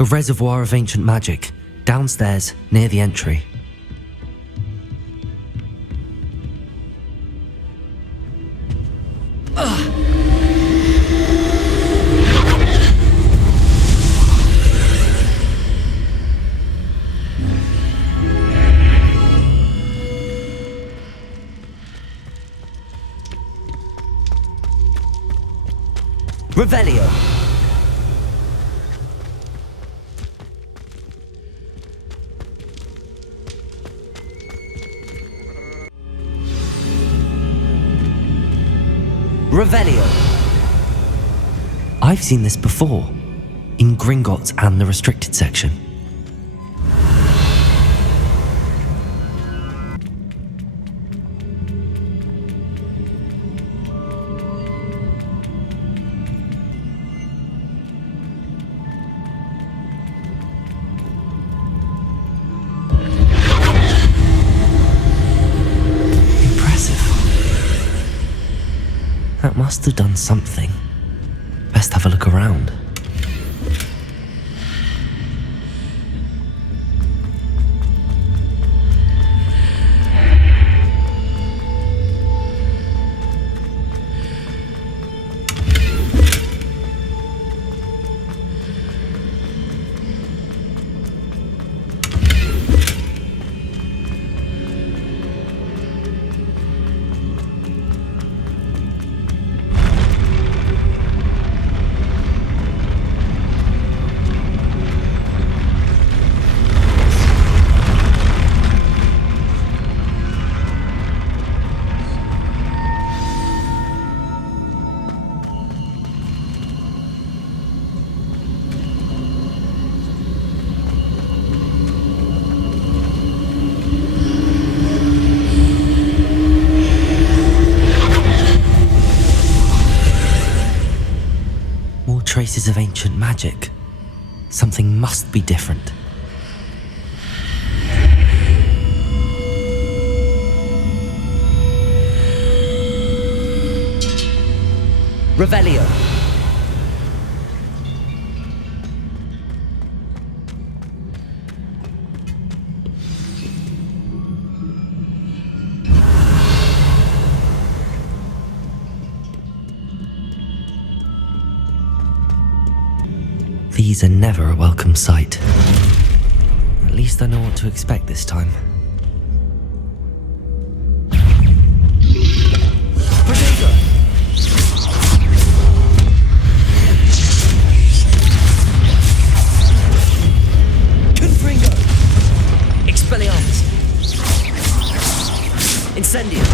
A reservoir of ancient magic, downstairs near the entry. Revelio. Revelio. I've seen this before, in Gringotts and the restricted section. That must have done something. Best have a look around. Traces of ancient magic. Something must be different. Revelio. These are never a welcome sight. At least I know what to expect this time. Protego! Confringo! Expelliarmus! Incendio!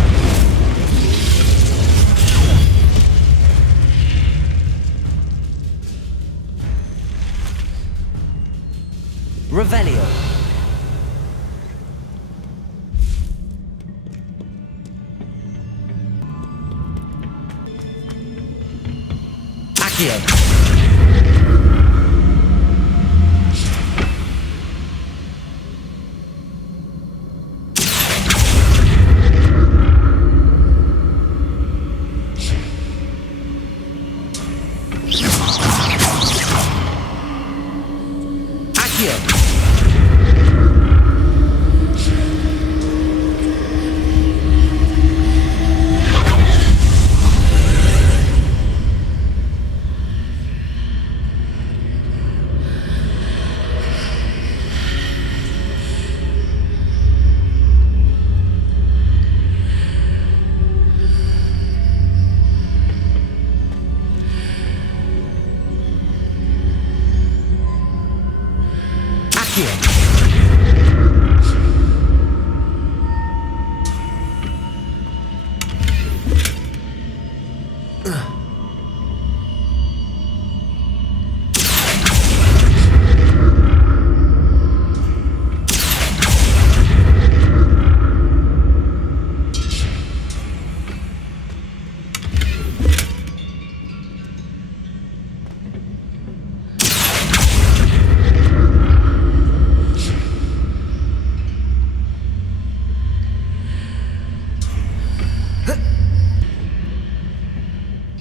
Revelio. Accio.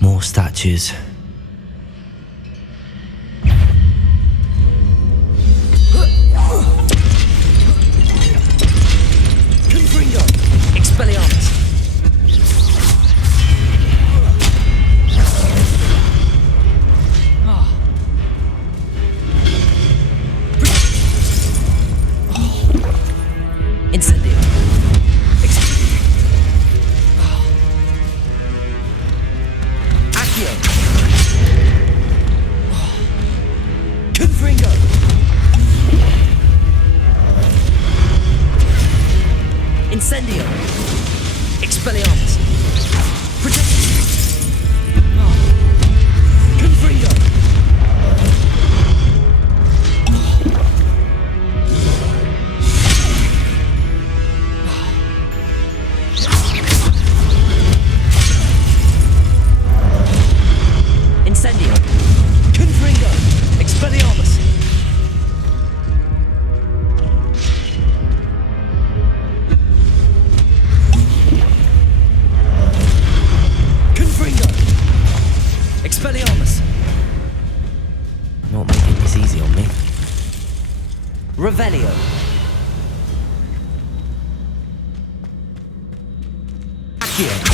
More statues. Revelio. Accio.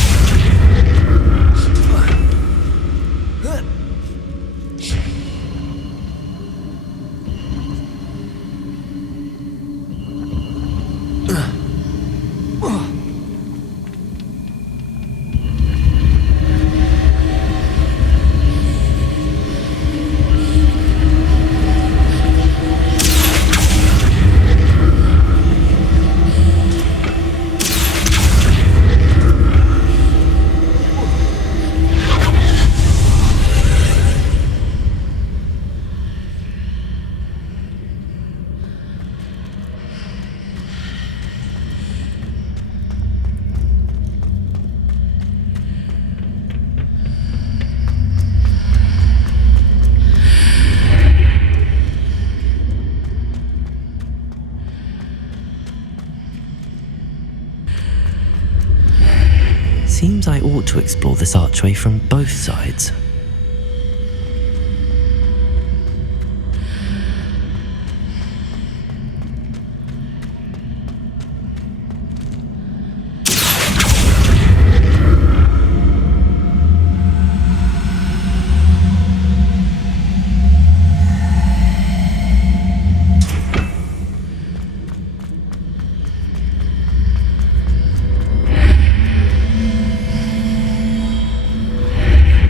Seems I ought to explore this archway from both sides.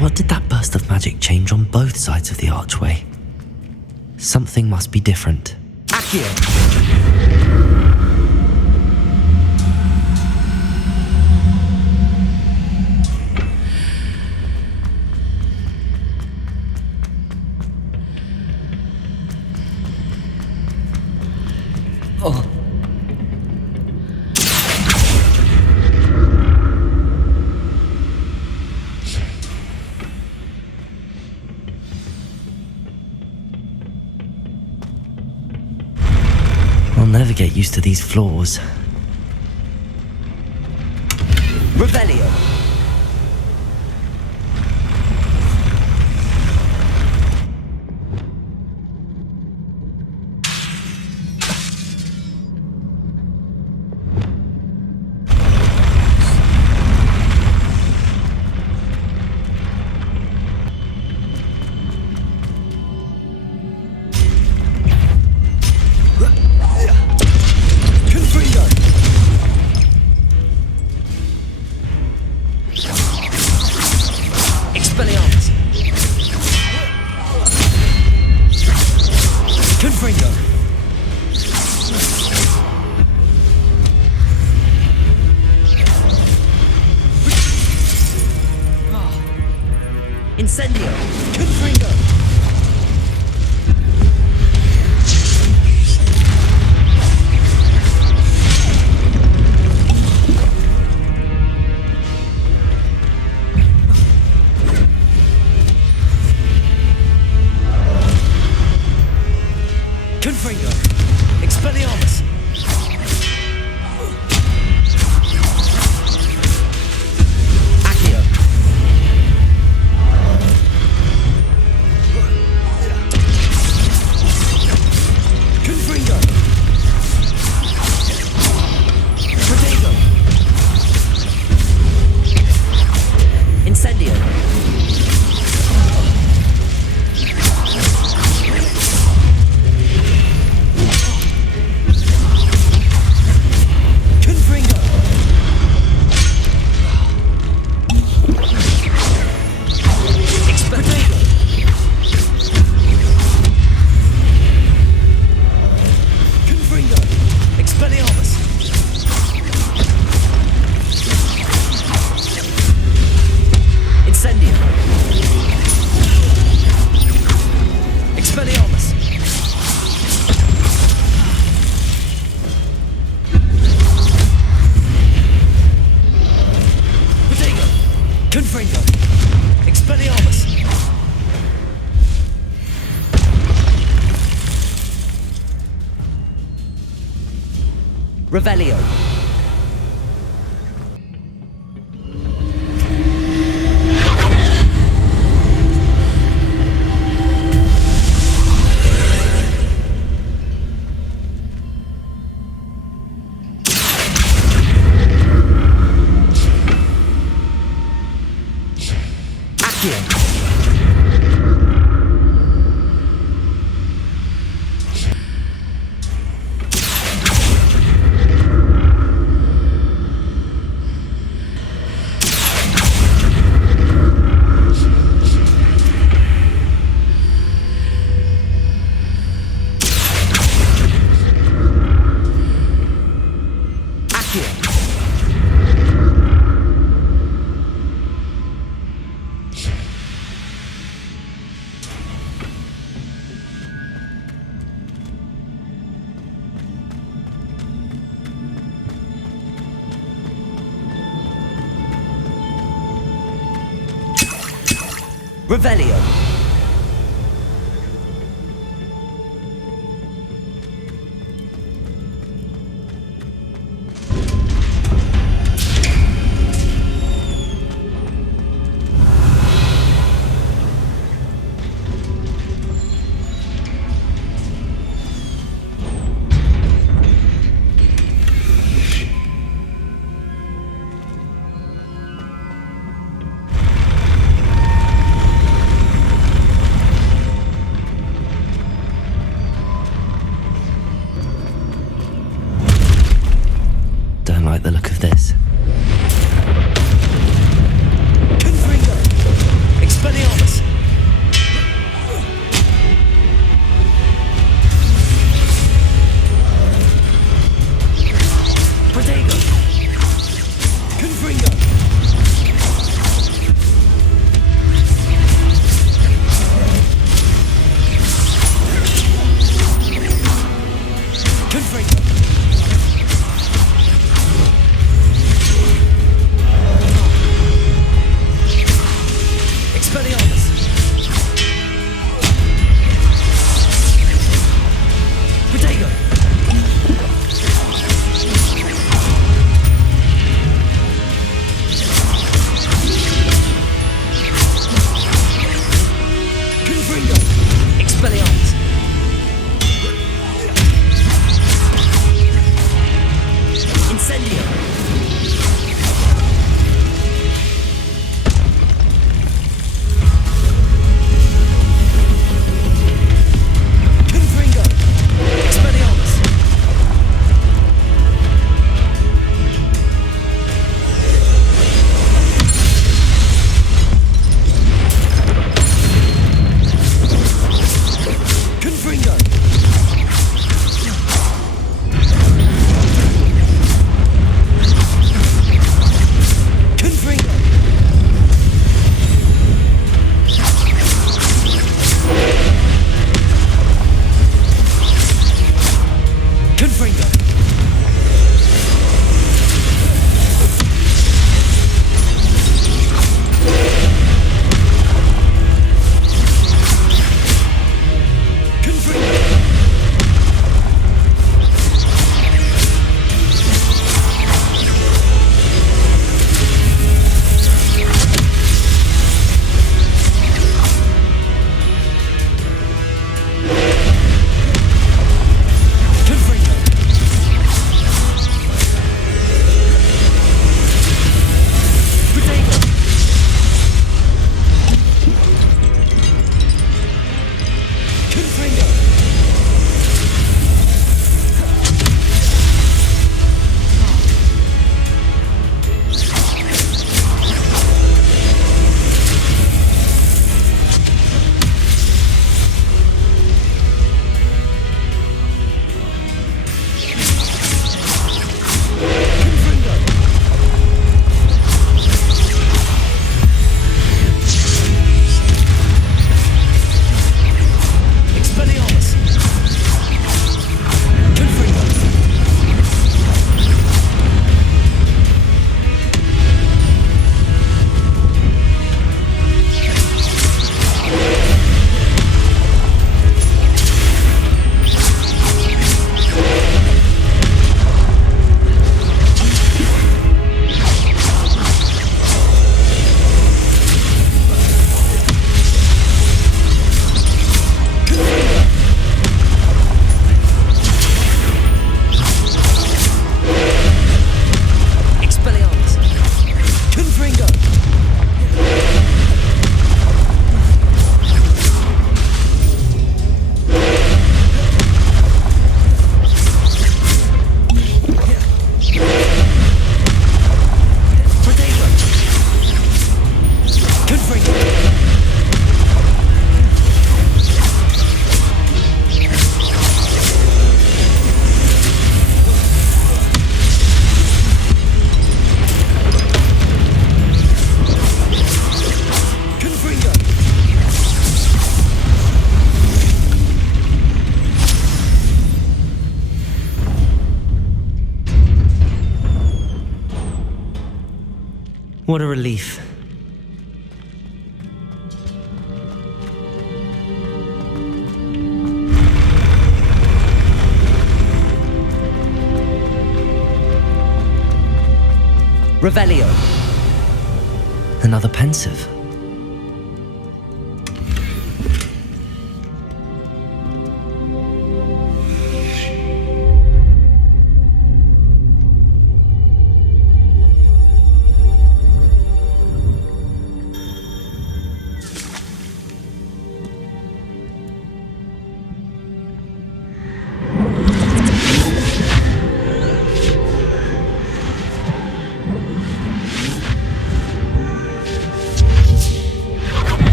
What did that burst of magic change on both sides of the archway? Something must be different. Accio! Oh. I'll never get used to these floors. Revelio. Incendio! Confringo! Confringo! Expelliarmus! Revelio. Accio. Revelio. What a relief. Revelio. Another pensive.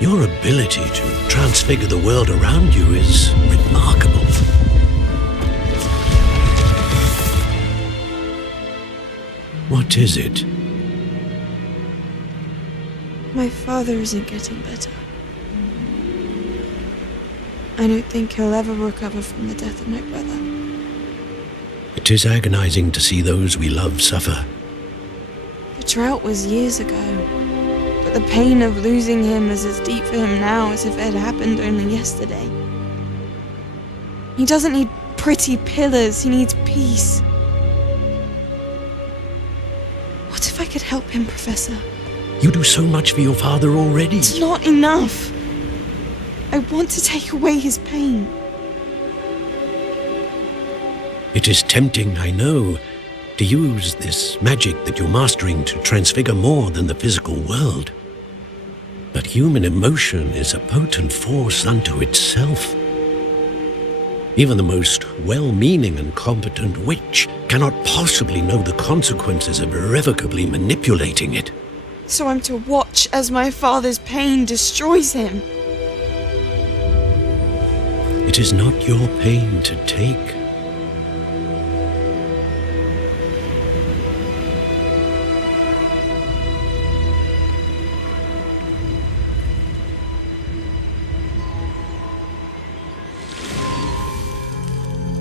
Your ability to transfigure the world around you is remarkable. What is it? My father isn't getting better. I don't think he'll ever recover from the death of my brother. It is agonizing to see those we love suffer. The drought was years ago, but the pain of losing him is as deep for him now as if it had happened only yesterday. He doesn't need pretty pillars, he needs peace. What if I could help him, Professor? You do so much for your father already. It's not enough. I want to take away his pain. It is tempting, I know, to use this magic that you're mastering to transfigure more than the physical world. But human emotion is a potent force unto itself. Even the most well-meaning and competent witch cannot possibly know the consequences of irrevocably manipulating it. So I'm to watch as my father's pain destroys him. It is not your pain to take.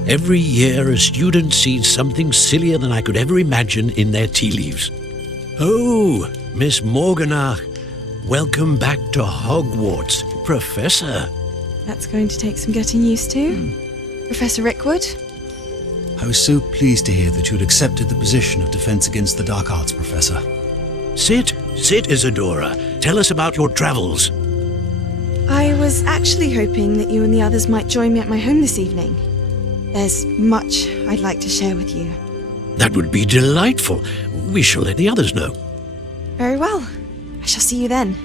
Every year a student sees something sillier than I could ever imagine in their tea leaves. Oh, Miss Morganach, welcome back to Hogwarts, Professor. That's going to take some getting used to. Professor Rickwood? I was so pleased to hear that you had accepted the position of Defense Against the Dark Arts, Professor. Sit, Isadora. Tell us about your travels. I was actually hoping that you and the others might join me at my home this evening. There's much I'd like to share with you. That would be delightful. We shall let the others know. Very well. I shall see you then.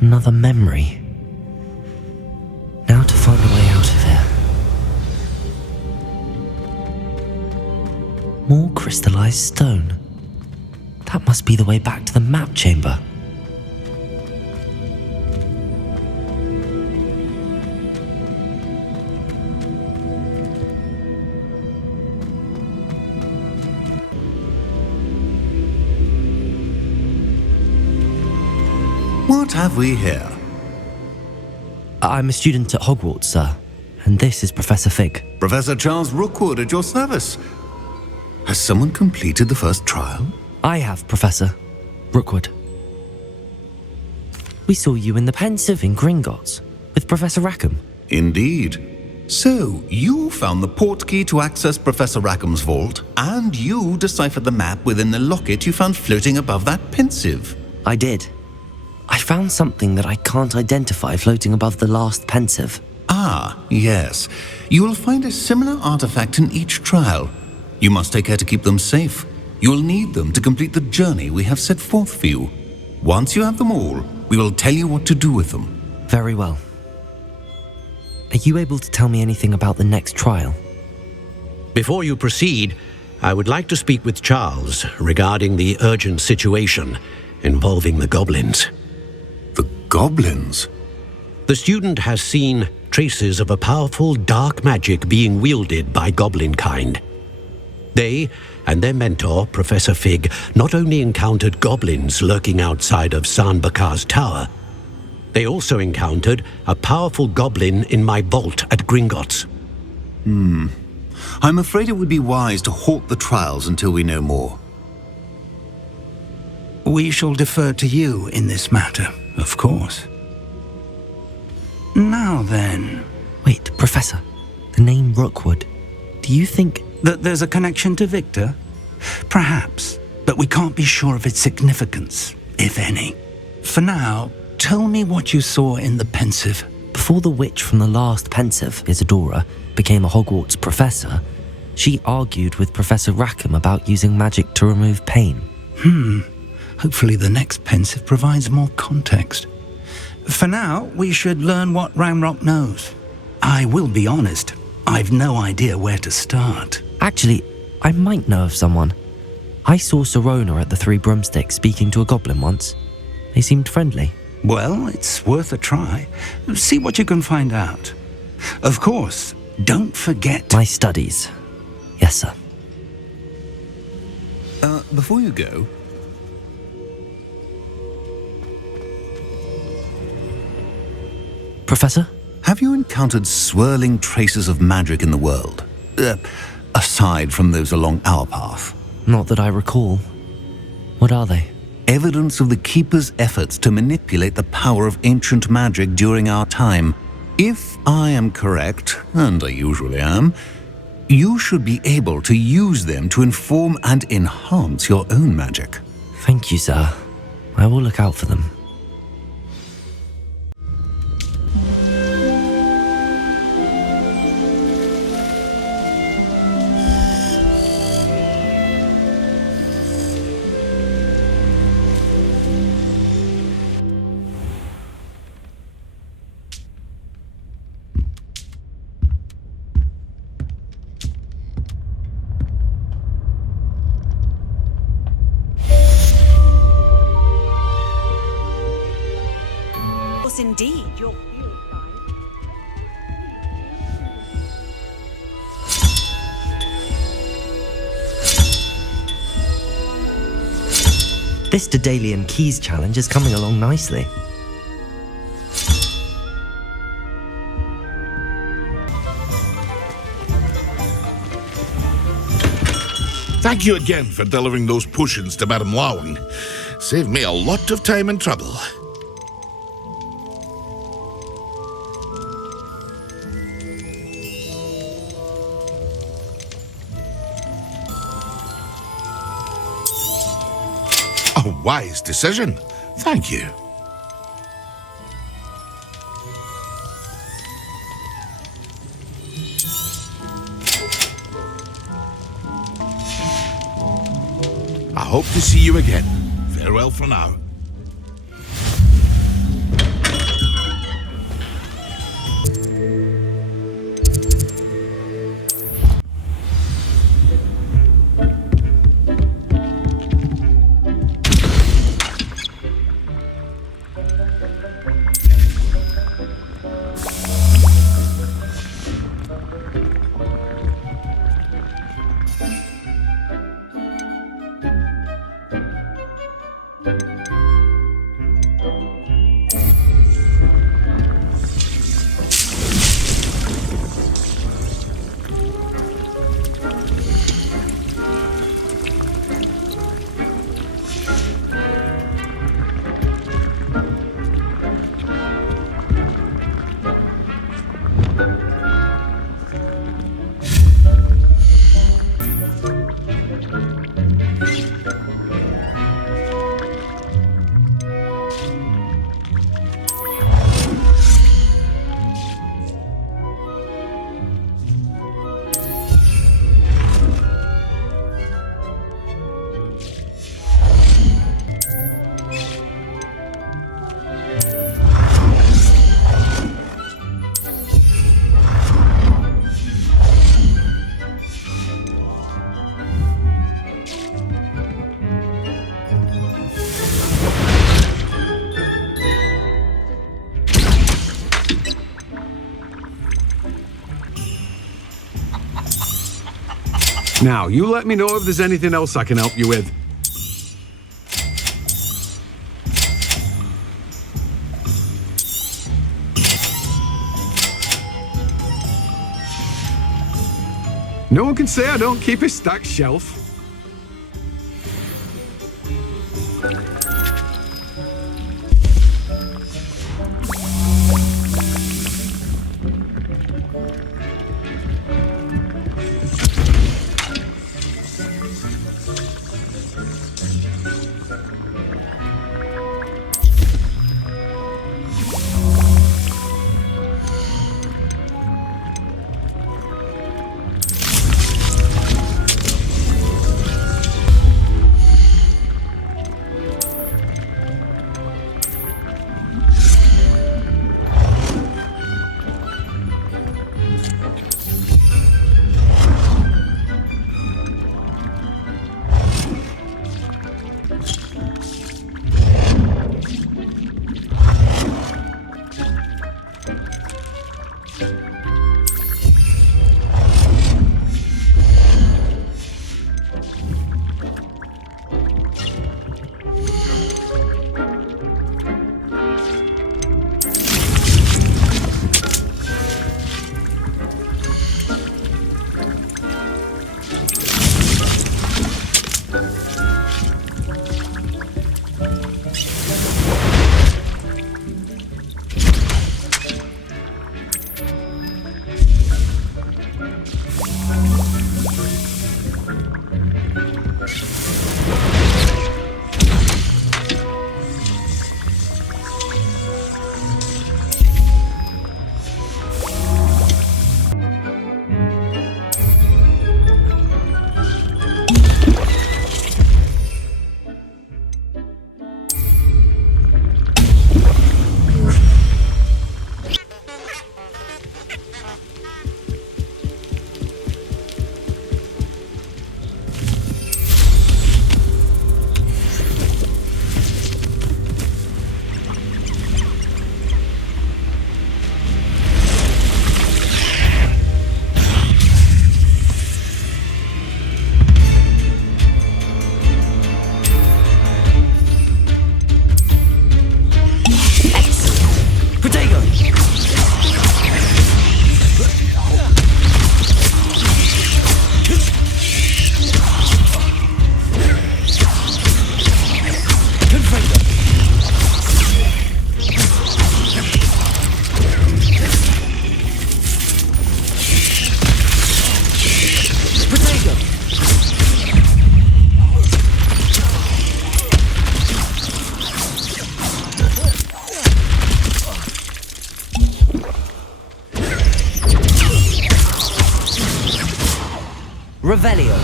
Another memory. Now to find a way out of here. More crystallized stone. That must be the way back to the map chamber. What have we here? I'm a student at Hogwarts, sir, and this is Professor Fig. Professor Charles Rookwood at your service. Has someone completed the first trial? I have, Professor Rookwood. We saw you in the Pensive in Gringotts with Professor Rackham. Indeed. So, you found the portkey to access Professor Rackham's vault, and you deciphered the map within the locket you found floating above that pensive. I did. I found something that I can't identify floating above the last pensive. Ah, yes. You will find a similar artifact in each trial. You must take care to keep them safe. You will need them to complete the journey we have set forth for you. Once you have them all, we will tell you what to do with them. Very well. Are you able to tell me anything about the next trial? Before you proceed, I would like to speak with Charles regarding the urgent situation. involving the goblins. The goblins? The student has seen traces of a powerful dark magic being wielded by goblin kind. They and their mentor, Professor Fig, not only encountered goblins lurking outside of Sanbakar's tower, they also encountered a powerful goblin in my vault at Gringotts. I'm afraid it would be wise to halt the trials until we know more. We shall defer to you in this matter, of course. Now then, Wait, Professor, the name Rookwood. Do you think... that there's a connection to Victor? Perhaps, but we can't be sure of its significance, if any. For now, tell me what you saw in the pensive. Before the witch from the last pensive, Isadora, became a Hogwarts professor, she argued with Professor Rackham about using magic to remove pain. Hopefully the next pensive provides more context. For now, we should learn what Ramrock knows. I will be honest, I've no idea where to start. Actually, I might know of someone. I saw Serona at the Three Broomsticks speaking to a goblin once. They seemed friendly. Well, it's worth a try. See what you can find out. Of course, don't forget... My studies. Yes, sir. Before you go... Professor? Have you encountered swirling traces of magic in the world? Aside from those along our path? Not that I recall. What are they? Evidence of the Keeper's efforts to manipulate the power of ancient magic during our time. If I am correct, and I usually am, you should be able to use them to inform and enhance your own magic. Thank you, sir. I will look out for them. Indeed, your This Daedalian Keys challenge is coming along nicely. Thank you again for delivering those potions to Madame Lowing. Saved me a lot of time and trouble. A wise decision. Thank you. I hope to see you again. Farewell for now. Now, you let me know if there's anything else I can help you with. No one can say I don't keep a stacked shelf. Revelio.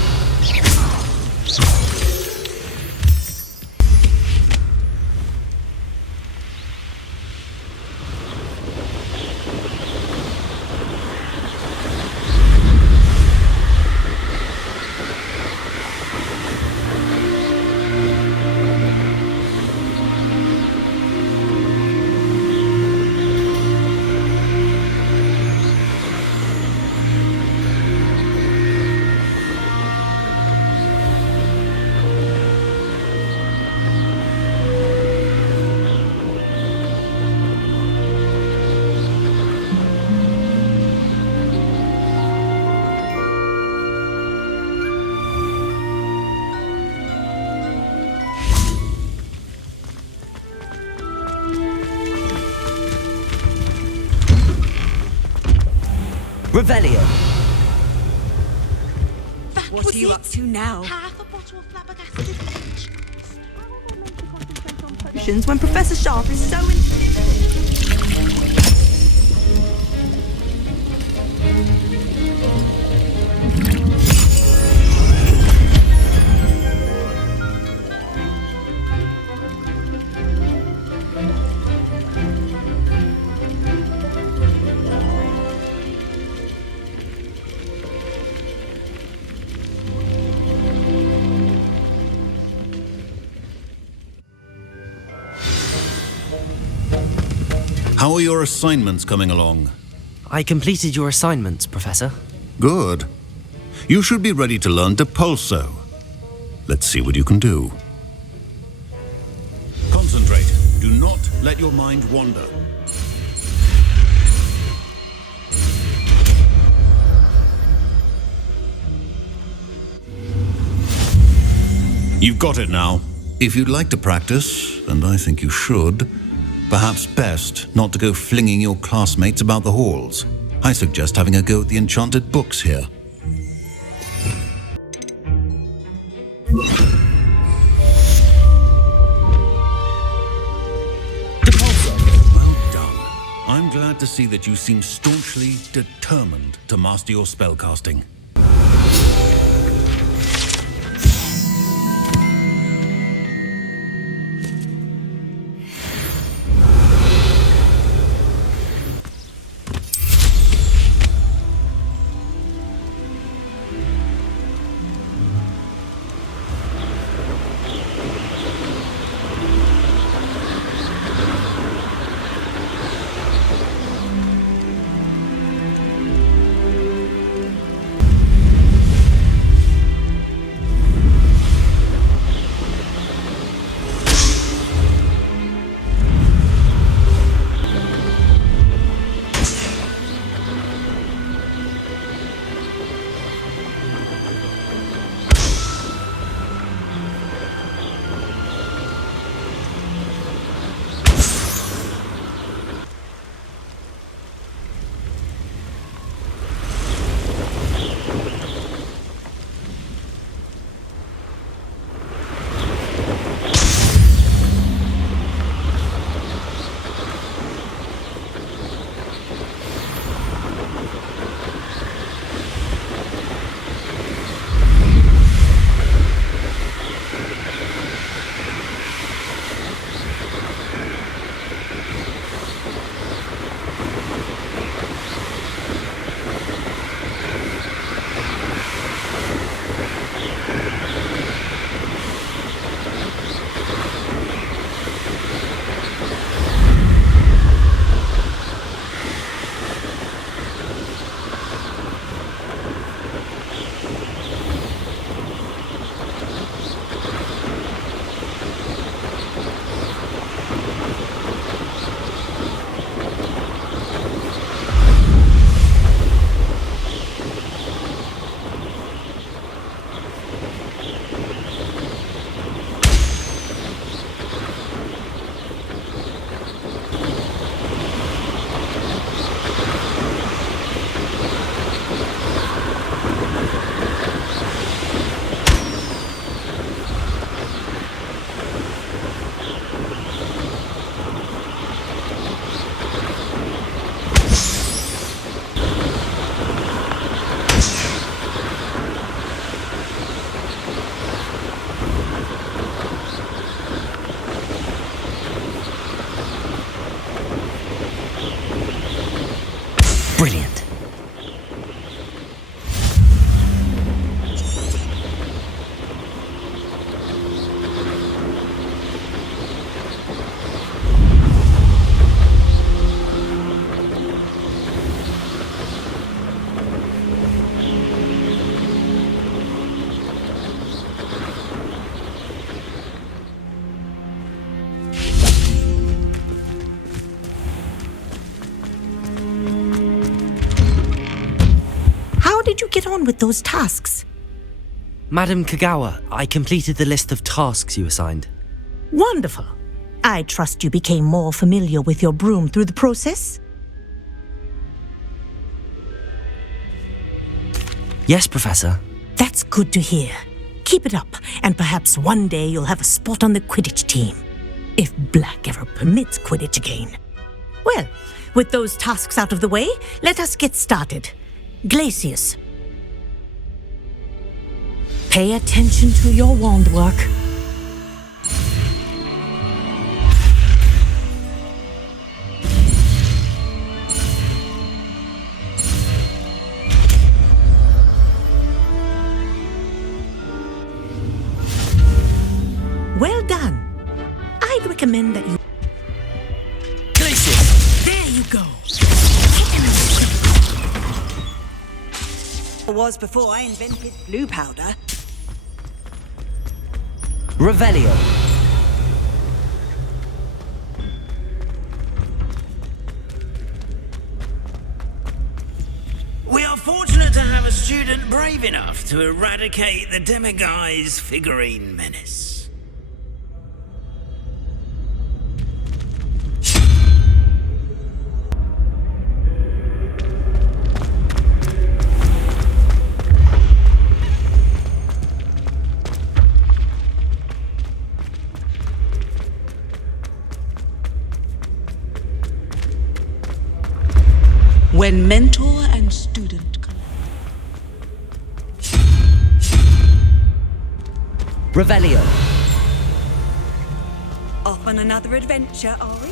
Revelio. What are you up to now? Half a bottle of flabbergasted peach. When Professor Sharp is so intimidating. How are your assignments coming along? I completed your assignments, Professor. Good. You should be ready to learn depulso. Let's see what you can do. Concentrate. Do not let your mind wander. You've got it now. If you'd like to practice, and I think you should, perhaps best not to go flinging your classmates about the halls. I suggest having a go at the enchanted books here. Well done. I'm glad to see that you seem staunchly determined to master your spellcasting. Brilliant. Get on with those tasks. Madam Kagawa, I completed the list of tasks you assigned. Wonderful. I trust you became more familiar with your broom through the process? Yes, Professor. That's good to hear. Keep it up, and perhaps one day you'll have a spot on the Quidditch team. If Black ever permits Quidditch again. Well, with those tasks out of the way, let us get started. Glacius. Pay attention to your wand work. Well done. I'd recommend that you... Glacius! There you go. Was before I invented blue powder. Revelio. We are fortunate to have a student brave enough to eradicate the demiguise figurine menace. When mentor and student collide. Revelio. Off on another adventure, are we?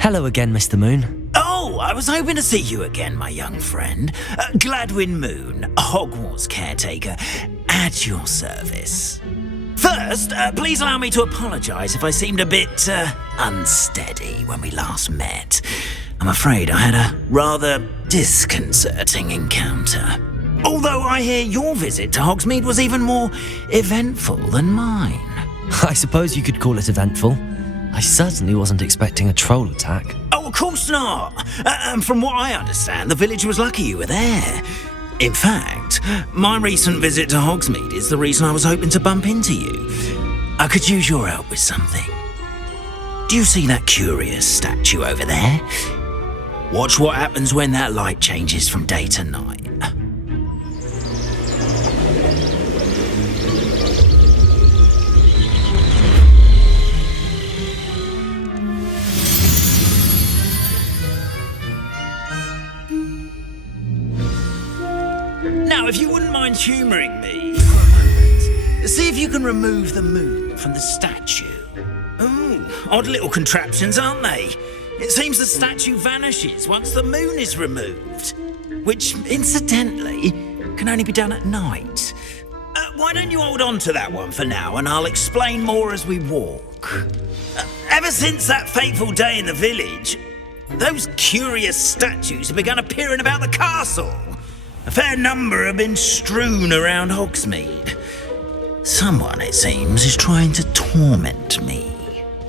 Hello again, Mr. Moon. Oh, I was hoping to see you again, my young friend. Gladwin Moon, Hogwarts caretaker, at your service. First, please allow me to apologise if I seemed a bit unsteady when we last met. I'm afraid I had a rather disconcerting encounter. Although I hear your visit to Hogsmeade was even more eventful than mine. I suppose you could call it eventful. I certainly wasn't expecting a troll attack. Oh, of course not. And from what I understand, the village was lucky you were there. In fact, my recent visit to Hogsmeade is the reason I was hoping to bump into you. I could use your help with something. Do you see that curious statue over there? Watch what happens when that light changes from day to night. Now, if you wouldn't mind humouring me for a moment, see if you can remove the moon from the statue. Ooh, odd little contraptions, aren't they? It seems the statue vanishes once the moon is removed, which, incidentally, can only be done at night. Why don't you hold on to that one for now, and I'll explain more as we walk. Ever since that fateful day in the village, those curious statues have begun appearing about the castle. A fair number have been strewn around Hogsmeade. Someone, it seems, is trying to torment me.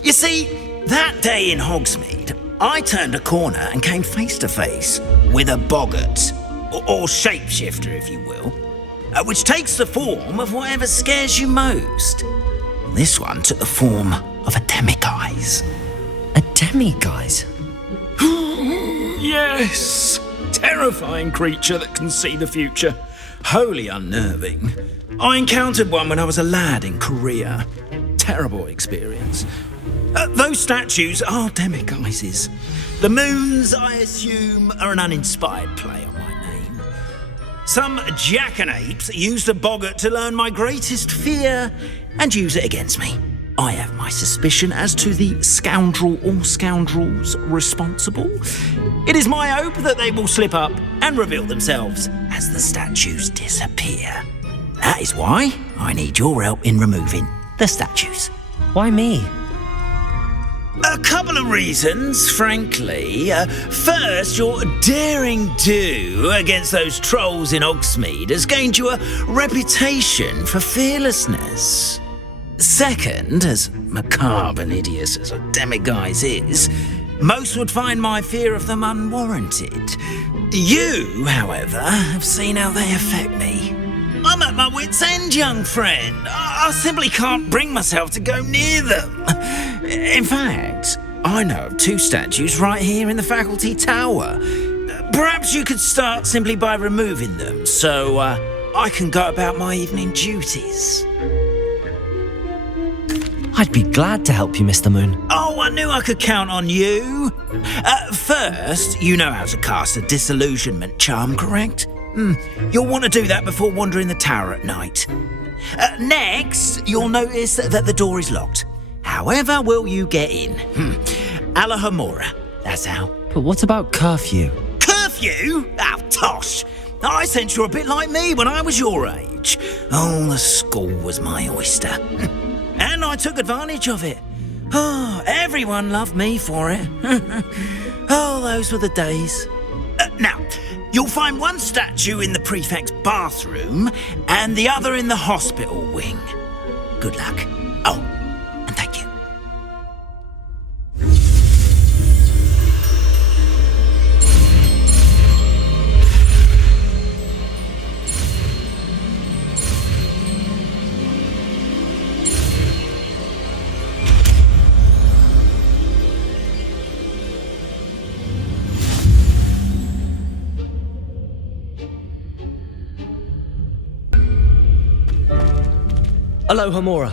You see, that day in Hogsmeade, I turned a corner and came face to face with a boggart, or shapeshifter, if you will, which takes the form of whatever scares you most. This one took the form of a demiguise. A demiguise? Yes! Terrifying creature that can see the future. Wholly unnerving. I encountered one when I was a lad in Korea. Terrible experience. Those statues are demiguises. The moons, I assume, are an uninspired play on my name. Some jackanapes used a boggart to learn my greatest fear and use it against me. I have my suspicion as to the scoundrel or scoundrels responsible. It is my hope that they will slip up and reveal themselves as the statues disappear. That is why I need your help in removing the statues. Why me? A couple of reasons, frankly. First, your daring do against those trolls in Hogsmeade has gained you a reputation for fearlessness. Second, as macabre and hideous as a demiguise is, most would find my fear of them unwarranted. You, however, have seen how they affect me. I'm at my wit's end, young friend. I simply can't bring myself to go near them. In fact, I know of two statues right here in the faculty tower. Perhaps you could start simply by removing them, so I can go about my evening duties. I'd be glad to help you, Mr. Moon. Oh, I knew I could count on you. First, you know how to cast a disillusionment charm, correct? You'll want to do that before wandering the tower at night. Next, you'll notice that the door is locked. However will you get in? Alohomora, that's how. But what about curfew? Curfew? Oh, tosh. I sense you're a bit like me when I was your age. Oh, the school was my oyster. And I took advantage of it. Oh, everyone loved me for it. Oh, those were the days. Now, you'll find one statue in the prefect's bathroom and the other in the hospital wing. Good luck. Oh, and thank you. Alohomora.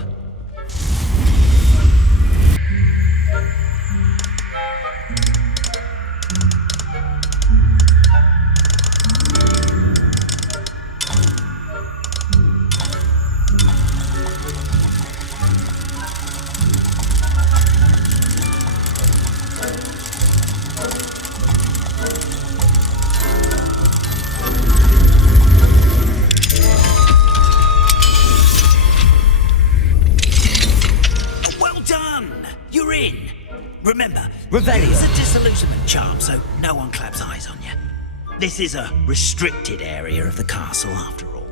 Remember, Revelio. It's a disillusionment charm, so no one claps eyes on you. This is a restricted area of the castle, after all.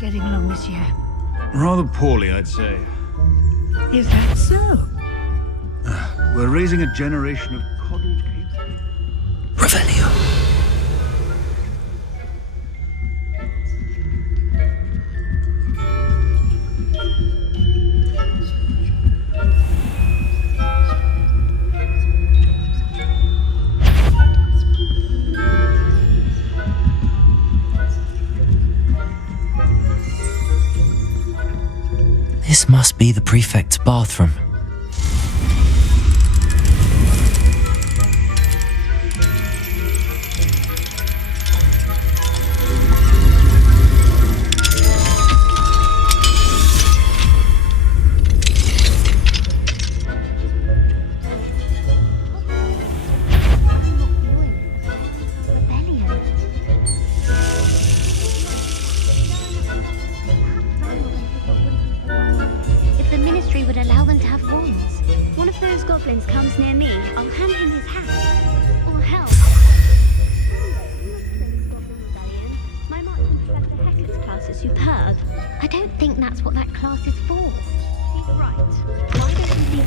Getting along this year? Rather poorly, I'd say. Is that so? We're raising a generation of coddled kids. Revelio. This must be the prefect's bathroom. Comes near me, I'll hand him his hat. Or help. My marching Professor Hector's class is superb. I don't think that's what that class is for. He's right. Why don't you leave?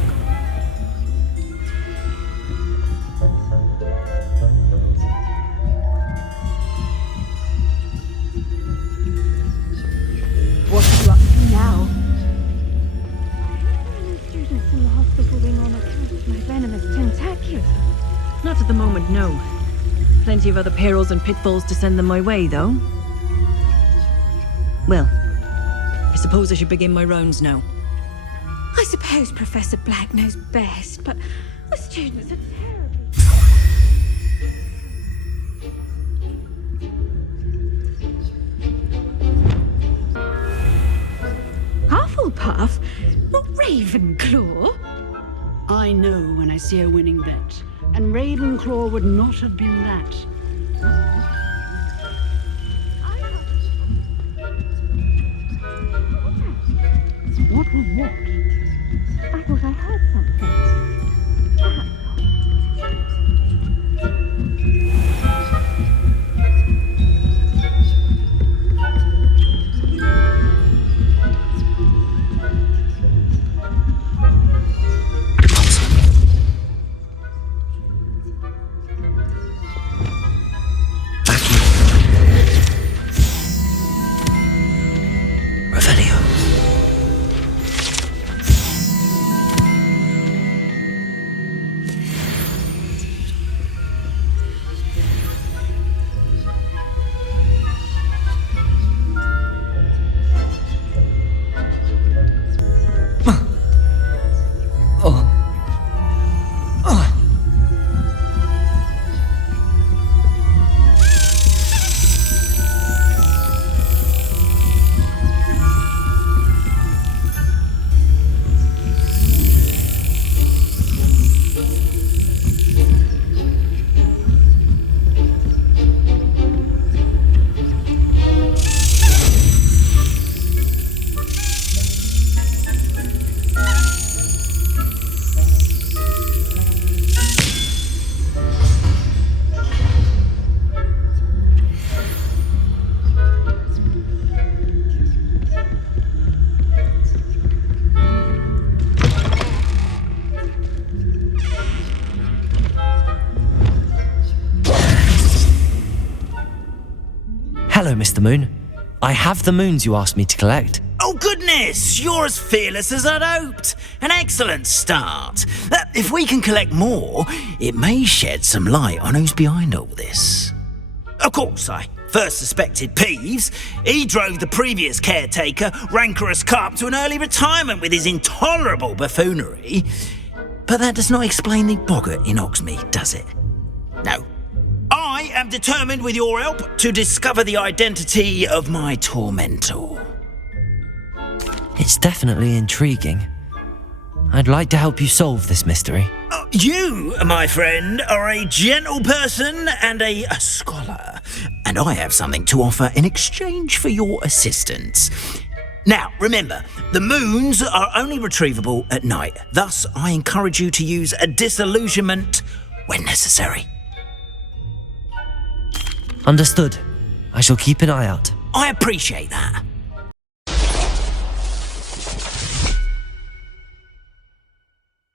What are you up to now? Students in the hospital wing on account of my venomous tentaculum. Not at the moment, no. Plenty of other perils and pitfalls to send them my way, though. Well, I suppose I should begin my rounds now. I suppose Professor Black knows best, but the students are terribly... Hufflepuff? Not Ravenclaw? I know when I see a winning bet, and Ravenclaw would not have been that. What was what? I thought I heard something. Perhaps Hello, Mr. Moon. I have the moons you asked me to collect. Oh, goodness! You're as fearless as I'd hoped. An excellent start. If we can collect more, it may shed some light on who's behind all this. Of course, I first suspected Peeves. He drove the previous caretaker, rancorous carp, to an early retirement with his intolerable buffoonery. But that does not explain the boggart in Hogsmeade, does it? No. I am determined, with your help, to discover the identity of my tormentor. It's definitely intriguing. I'd like to help you solve this mystery. You, my friend, are a gentle person and a scholar, and I have something to offer in exchange for your assistance. Now, remember, the moons are only retrievable at night. Thus, I encourage you to use a disillusionment when necessary. Understood. I shall keep an eye out. I appreciate that.